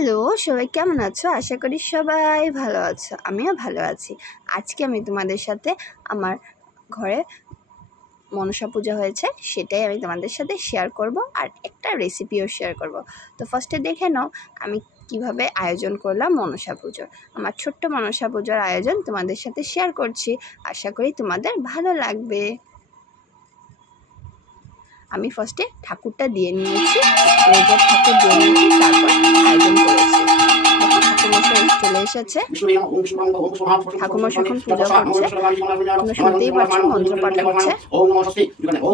Hello, সবাই কেমন আছো? আশা করি সবাই ভালো আছো। আমিও ভালো আছি। আজকে আমি তোমাদের সাথে আমার ঘরে মনসা পূজা হয়েছে, সেটাই আমি তোমাদের সাথে শেয়ার করব আর একটা রেসিপিও শেয়ার করব। তো ফার্স্টে দেখে নাও আমি কিভাবে আয়োজন করলাম মনসা পুজোর। আমার ছোট্ট মনসা পুজোর আয়োজন তোমাদের সাথে শেয়ার করছি। আশা করি তোমাদের ভালো লাগবে। আমি ফার্স্টে ঠাকুরটা দিয়ে নিয়েছি, রোজের ঠাকুর দিয়ে নিয়েছি, তারপর আয়োজন করেছি। ঠাকুরমশাই চলে এসেছে, ঠাকুরমশাই এখন পূজা করছে। তোমরা শুনতেই পারছো মন্ত্র পাঠ করছে।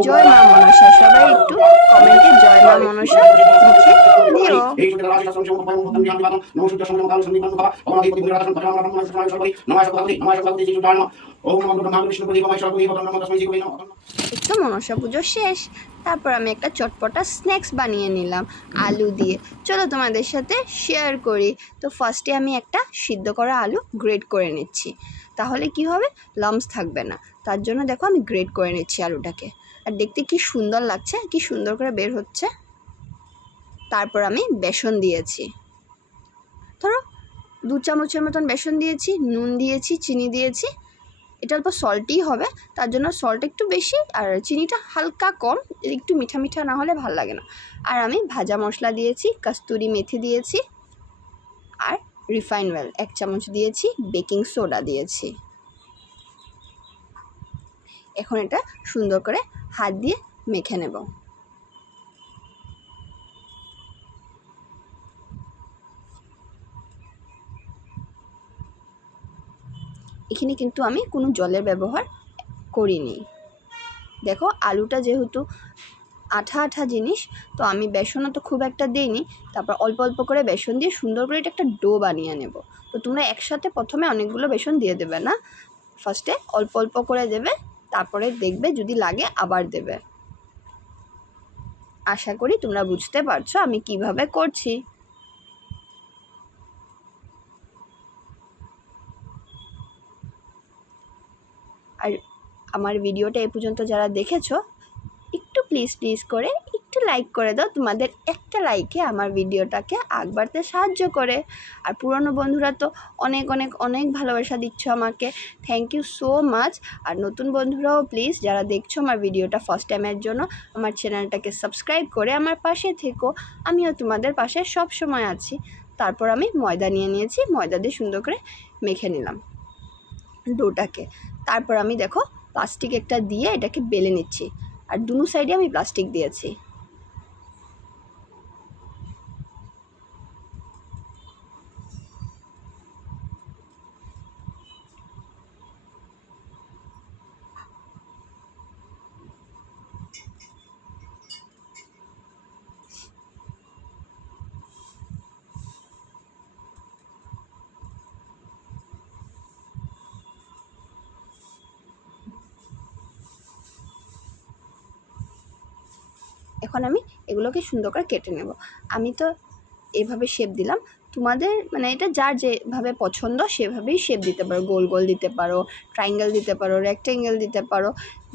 জয় মা মনসা, সবাই একটু কমেন্টে জয় মা মনসা দিও। তো মনসা পুজো শেষ, তারপর আমি একটা চটপটা স্ন্যাক্স বানিয়ে নিলাম আলু দিয়ে। চলো তোমাদের সাথে শেয়ার করি। তো ফার্স্টে আমি একটা সিদ্ধ করা আলু গ্রেট করে নিচ্ছি, তাহলে কি হবে, লাম্পস থাকবে না। তার জন্য দেখো আমি গ্রেট করে নিচ্ছি আলুটাকে, আর দেখতে কি সুন্দর লাগছে, কি সুন্দর করে বের হচ্ছে। তারপর আমি বেসন দিয়েছি, ধরো 2 চামচের মতন বেসন দিয়েছি, নুন দিয়েছি, চিনি দিয়েছি। এটা অল্প সল্টই হবে, তার জন্য সল্ট একটু বেশি আর চিনিটা হালকা কম, একটু মিঠা মিঠা না হলে ভালো লাগে না। আর আমি ভাজা মশলা দিয়েছি, কস্তুরি মেথি দিয়েছি, আর রিফাইন অয়েল 1 চামচ দিয়েছি, বেকিং সোডা দিয়েছি। এখন এটা সুন্দর করে হাত দিয়ে মেখে নেব। এখানে কিন্তু আমি কোনো জলের ব্যবহার করিনি। দেখো আলুটা যেহেতু আঠা আঠা জিনিস, তো আমি বেসনও তো খুব একটা দিইনি। তারপর অল্প অল্প করে বেসন দিয়ে সুন্দর করে এটা একটা ডো বানিয়ে নেব। তো তোমরা একসাথে প্রথমে অনেকগুলো বেসন দিয়ে দেবে না, ফার্স্টে অল্প অল্প করে দেবে, তারপরে দেখবে যদি লাগে আবার দেবে। আশা করি তোমরা বুঝতে পারছো আমি কিভাবে করছি। আর আমার ভিডিওটা এ পর্যন্ত যারা দেখেছো, একটু প্লিজ করে একটু লাইক করে দাও। তোমাদের একটা লাইকে আমার ভিডিওটাকে আগ বাড়তে সাহায্য করে। আর পুরনো বন্ধুরা তো অনেক অনেক অনেক ভালোবাসা দিচ্ছ আমাকে, থ্যাংক ইউ সো মাচ। আর নতুন বন্ধুরাও প্লিজ যারা দেখছো আমার ভিডিওটা ফার্স্ট টাইমের জন্য, আমার চ্যানেলটাকে সাবস্ক্রাইব করে আমার পাশে থেকো। আমিও তোমাদের পাশে সব সময় আছি। তারপর আমি ময়দা নিয়ে নিয়েছি, ময়দা দিয়ে সুন্দর করে মেখে নিলাম ডোটাকে। তারপর আমি দেখো প্লাস্টিক একটা দিয়ে এটাকে বেলে নিচ্ছি, আর দুনো সাইডে আমি প্লাস্টিক দিয়েছি। এখন আমি এগুলোকে সুন্দর করে কেটে নেব। আমি তো এভাবে শেপ দিলাম, তোমাদের মানে এটা যার যেভাবে পছন্দ সেভাবেই শেপ দিতে পারো। গোল গোল দিতে পারো, ট্রায়াঙ্গেল দিতে পারো, রেক্ট্যাঙ্গেল দিতে পারো,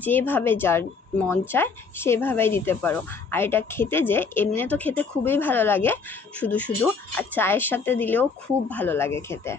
যেভাবে যার মন চায় সেভাবেই দিতে পারো। আর এটা খেতে যে এমনি তো খেতে খুবই ভালো লাগে শুধু শুধু, আর চায়ের সাথে দিলেও খুব ভালো লাগে খেতে।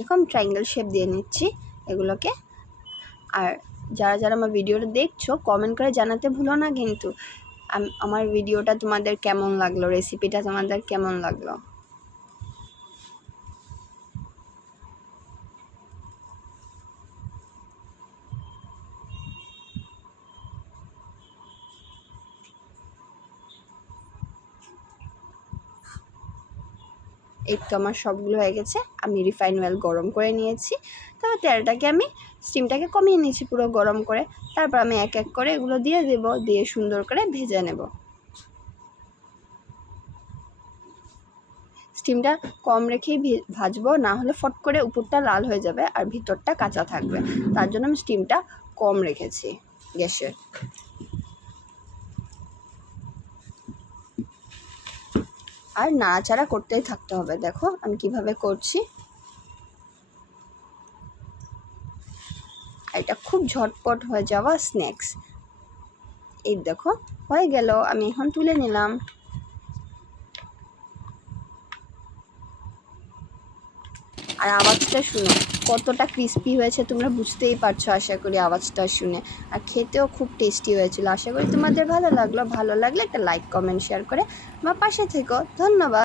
এরকম ট্রায়াঙ্গেল শেপ দিয়ে নিচ্ছি এগুলোকে। আর যারা যারা আমার ভিডিওটা দেখছো কমেন্ট করে জানাতে ভুলো না কিন্তু আমার ভিডিওটা তোমাদের কেমন লাগলো, রেসিপিটা তোমাদের কেমন লাগলো। এই তো আমার সবগুলো হয়ে গেছে। আমি রিফাইন অয়েল গরম করে নিয়েছি, তারপর তেলটাকে আমি স্টিমটাকে কমিয়ে নিয়েছি পুরো গরম করে। তারপর আমি এক এক করে এগুলো দিয়ে দেব, দিয়ে সুন্দর করে ভেজে নেব। স্টিমটা কম রেখেই ভাজবো, না হলে ফট করে উপরটা লাল হয়ে যাবে আর ভিতরটা কাঁচা থাকবে। তার জন্য আমি স্টিমটা কম রেখেছি গ্যাসের। আর নাড়াচাড়া করতেই থাকতে হবে। দেখো আমি কিভাবে করছি। এটা খুব ঝটপট হয়ে যাওয়া স্ন্যাক্স। এই দেখো হয়ে গেল, আমি এখন তুলে নিলাম। আর আওয়াজটা শুনো কতটা ক্রিস্পি হয়েছে, তোমরা বুঝতেই পারছো আশা করি আওয়াজটা শুনে। আর খেতেও খুব টেস্টি হয়েছিল। আশা করি তোমাদের ভালো লাগলো। ভালো লাগলে একটা লাইক কমেন্ট শেয়ার করে আমার পাশে থেকো। ধন্যবাদ।